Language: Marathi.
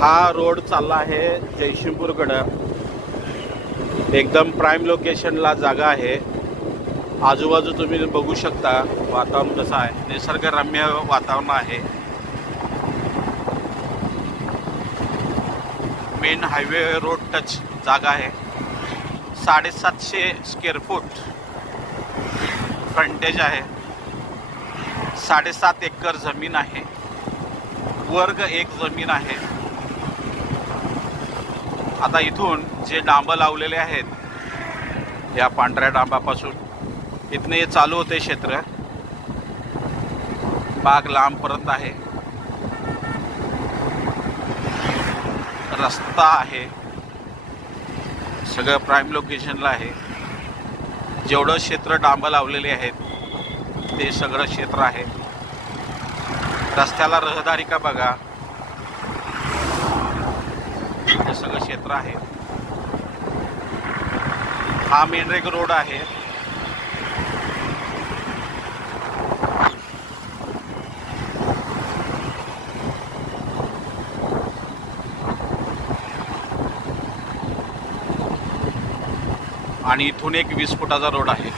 हा रोड चालला आहे जयसिंगपूरकडं. एकदम प्राईम लोकेशनला जागा आहे. आजूबाजू तुम्ही बघू शकता वातावरण कसं आहे, निसर्गरम्य वातावरण आहे. मेन हायवे रोड टच जागा आहे. 750 स्क्वेअर फूट फ्रंटेज आहे. 7.5 एकर जमीन आहे. वर्ग 1 जमीन आहे. आता इथून जे डांब लावलेले आहेत या पांढऱ्या डांबापासून इथनं हे चालू होते क्षेत्र. बाग लांबपर्यंत आहे. रस्ता आहे. सगळं प्राईम लोकेशनला आहे. जेवढं क्षेत्र डांब लावलेले आहेत ते सगळं क्षेत्र आहे. रस्त्याला रहदारी का बघा, हे सगळं क्षेत्र आहे. हा मेन रेग रोड आहे. आणि इथून एक 20 फुटाचा रोड आहे.